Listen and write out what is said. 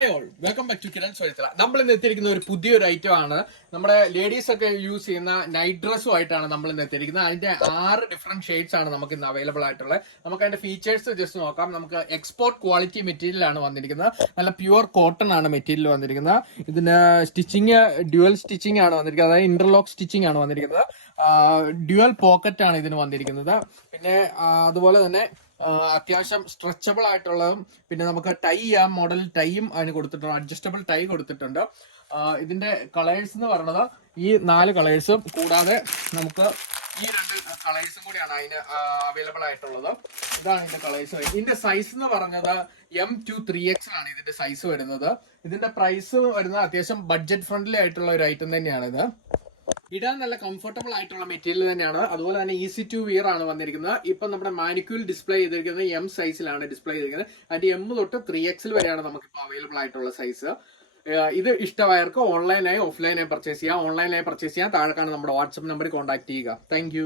Welcome back to Kiran സ്വയത്തില. നമ്മൾ ഇന്ന് എത്തിയിരിക്കുന്ന ഒരു പുതിയൊരു ഐറ്റം ആണ്. നമ്മുടെ ലേഡീസ് ഒക്കെ യൂസ് ചെയ്യുന്ന നൈറ്റ് ഡ്രസ്സും ആയിട്ടാണ് നമ്മൾ ഇന്ന് എത്തിയിരിക്കുന്നത്. അതിന്റെ 6 ഡിഫറെന്റ് ഷെയ്ഡ്സ് ആണ് നമുക്ക് ഇന്ന് അവൈലബിൾ ആയിട്ടുള്ളത്. നമുക്ക് അതിന്റെ ഫീച്ചേഴ്സ് ജസ്റ്റ് നോക്കാം. നമുക്ക് എക്സ്പോർട്ട് ക്വാളിറ്റി മെറ്റീരിയൽ ആണ് വന്നിരിക്കുന്നത്. നല്ല പ്യുവർ കോട്ടൺ ആണ് മെറ്റീരിയൽ വന്നിരിക്കുന്നത്. ഇതിന് സ്റ്റിച്ചിങ് ഡ്യുവൽ സ്റ്റിച്ചിങ് ആണ് വന്നിരിക്കുന്നത്, അതായത് ഇന്റർലോക്ക് സ്റ്റിച്ചിങ് ആണ് വന്നിരിക്കുന്നത്. ഡ്യുവൽ പോക്കറ്റ് ആണ് ഇതിന് വന്നിരിക്കുന്നത്. പിന്നെ അതുപോലെ തന്നെ അത്യാവശ്യം സ്ട്രെച്ചബിൾ ആയിട്ടുള്ളതും, പിന്നെ നമുക്ക് ടൈ ചെയ്യാം, മോഡൽ ടൈയും അതിന് കൊടുത്തിട്ടുണ്ട്, അഡ്ജസ്റ്റബിൾ ടൈ കൊടുത്തിട്ടുണ്ട്. ഇതിന്റെ കളേഴ്സ് എന്ന് പറയുന്നത് ഈ 4 കളേഴ്സും കൂടാതെ നമുക്ക് ഈ 2 കളേഴ്സും കൂടിയാണ് അതിന് അവൈലബിൾ ആയിട്ടുള്ളത്. ഇതാണ് ഇതിന്റെ കളേഴ്സ്. ഇതിന്റെ സൈസ് എന്ന് പറഞ്ഞത് M2 3X ആണ് ഇതിന്റെ സൈസ് വരുന്നത്. ഇതിന്റെ പ്രൈസ് വരുന്നത് അത്യാവശ്യം ബഡ്ജറ്റ് ഫ്രണ്ട്ലി ആയിട്ടുള്ള ഒരു ഐറ്റം തന്നെയാണ് ഇത്. ഇടാൻ നല്ല കംഫർട്ടബിൾ ആയിട്ടുള്ള മെറ്റീരിയൽ തന്നെയാണ്. അതുപോലെ തന്നെ ഈസി ടു വിയർ ആണ് വന്നിരിക്കുന്നത്. ഇപ്പൊ നമ്മുടെ മാനിക്യൂൽ ഡിസ്പ്ലേ ചെയ്തിരിക്കുന്നത് M സൈസിലാണ് ഡിസ്പ്ലേ ചെയ്തിരിക്കുന്നത്. അതിന്റെ M തൊട്ട് 3X വരെയാണ് നമുക്ക് ഇപ്പോൾ അവൈലബിൾ ആയിട്ടുള്ള സൈസ്. ഇത് ഇഷ്ടമായവർക്ക് ഓൺലൈനായി ഓഫ്ലൈനായി പർച്ചേസ് ചെയ്യാം. ഓൺലൈനായി പർച്ചേസ് ചെയ്യാൻ താഴെ കാണുന്ന നമ്മുടെ വാട്സ്ആപ്പ് നമ്പറിൽ കോൺടാക്ട് ചെയ്യുക. താങ്ക്